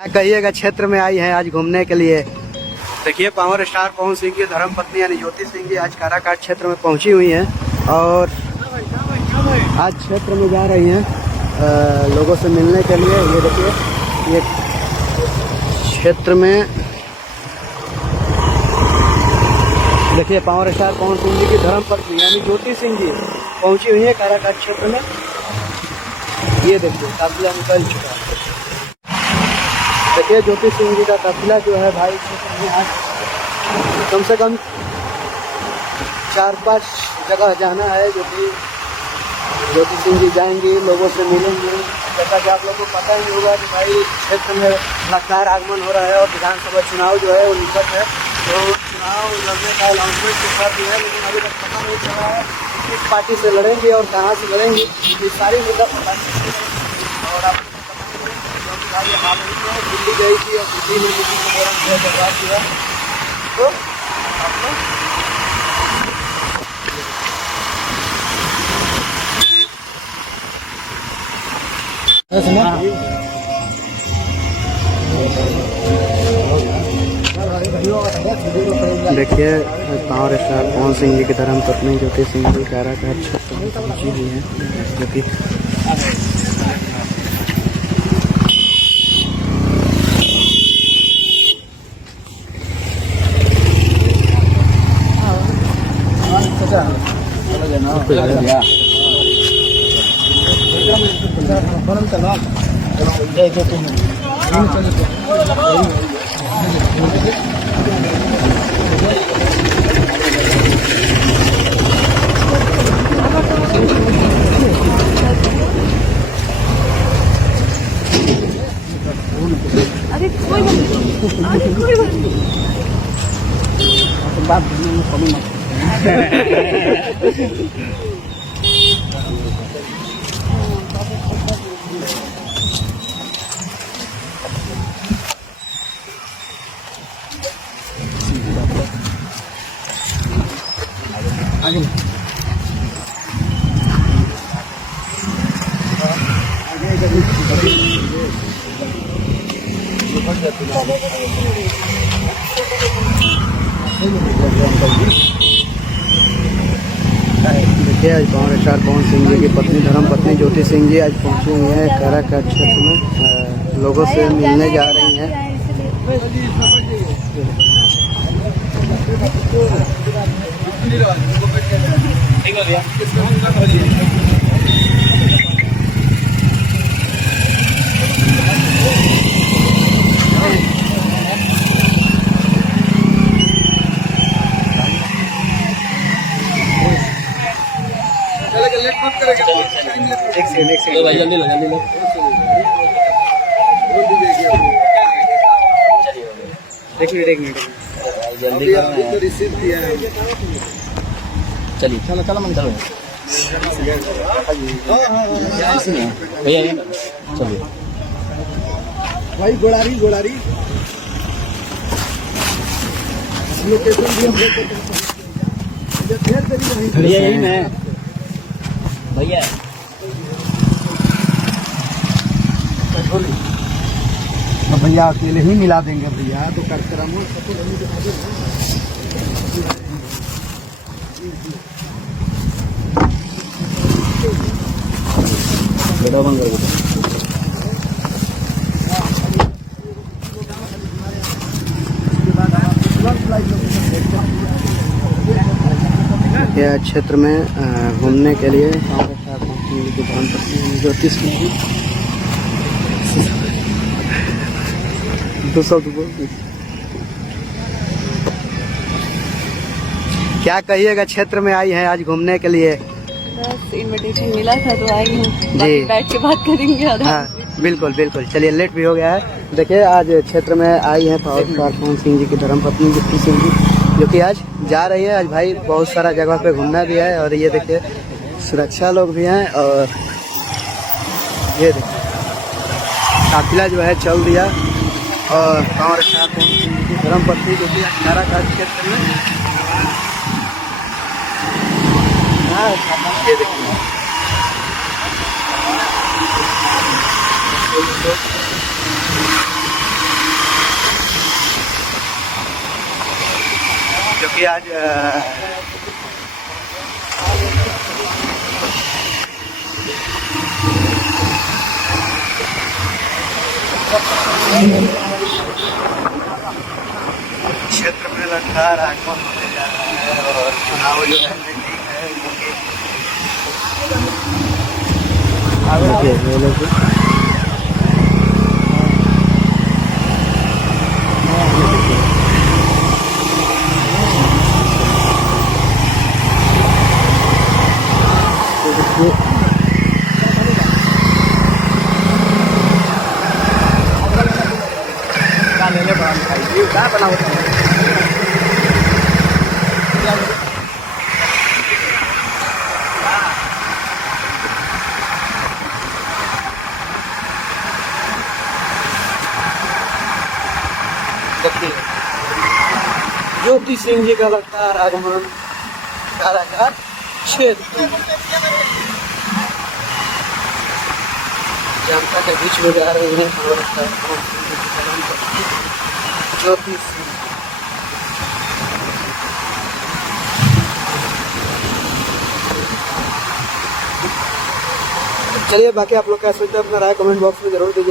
क्या कहिएगा, क्षेत्र में आई है आज घूमने के लिए। देखिए पावर स्टार पवन सिंह की धर्मपत्नी यानी ज्योति सिंह जी आज काराकाट क्षेत्र में पहुंची हुई हैं और आज क्षेत्र में जा रही हैं लोगों से मिलने के लिए। ये देखिए ये क्षेत्र में देखिए पावर स्टार पवन सिंह जी की धर्मपत्नी यानी ज्योति सिंह जी पहुंची हुई है काराकाट क्षेत्र में। ये देखिए काफिला निकल चुका है। देखिए ज्योति सिंह जी का काफिला जो है भाई क्षेत्र में आज कम से कम 4-5 जगह जाना है जो कि ज्योति सिंह जी जाएंगे, लोगों से मिलेंगे। जैसा कि आप लोगों को पता ही होगा कि भाई क्षेत्र में लगातार आगमन हो रहा है और विधानसभा चुनाव जो है वो निकट है, तो चुनाव लड़ने का अनाउंसमेंट के साथ भी है, लेकिन अभी तक पता नहीं चला है किस पार्टी से लड़ेंगे और कहाँ से लड़ेंगे, ये सारी मुद्दा पता नहीं। और आप हाल ही में दिल्ली गई थी और दिल्ली में किसी को बर्बाद किया, तो देखिए पावर स्टार पवन सिंह जी की धर्मपत्नी ज्योति सिंह जी काराकाट क्षेत्र में पहुंची हुई है, जो कि बात देखिए आज पावर स्टार पवन सिंह जी की पत्नी धर्मपत्नी ज्योति सिंह जी आज पहुंची हुई है काराकाट क्षेत्र में, लोगों से मिलने जा रही हैं। एक सेकंड भाई, जल्दी लो एक मिनट जल्दी रिसीव किया है। चलिए चलो मन चलो भैया चलिए भाई। गोड़ारी लोकेशन भी भैया यही ना भैया भैया अकेले ही मिला देंगे भैया, तो कार्यक्रम क्षेत्र में घूमने के लिए ज्योति सिंह जी क्या कहिएगा, क्षेत्र में आई है आज घूमने के लिए। बस इनविटेशन मिला था तो आई हूँ जी, बैठ के बात करेंगे। हाँ बिल्कुल चलिए, लेट भी हो गया है। देखिए आज क्षेत्र में आई है पावर स्टार पवन सिंह जी की धर्मपत्नी ज्योति सिंह जी, जो कि आज जा रही है। आज भाई बहुत सारा जगह पे घूमना भी है और ये देखिए सुरक्षा लोग भी हैं और ये देखिए काफिला जो है चल दिया और पावर स्टार पवन सिंह जी की धर्मपत्नी जो कि काराकाट क्षेत्र में ये देखिए क्योंकि आज क्षेत्र में लगातार आगमन होने जा रहा है और चुनाव जो है नजदीक है, ज्योति सिंह जी का लगातार आगमन कारागार क्षेत्र जनता के बीच में जा रही है ज्योति सिंह। चलिए बाकी आप लोग क्या सोचते हैं अपना राय कमेंट बॉक्स में जरूर दीजिए।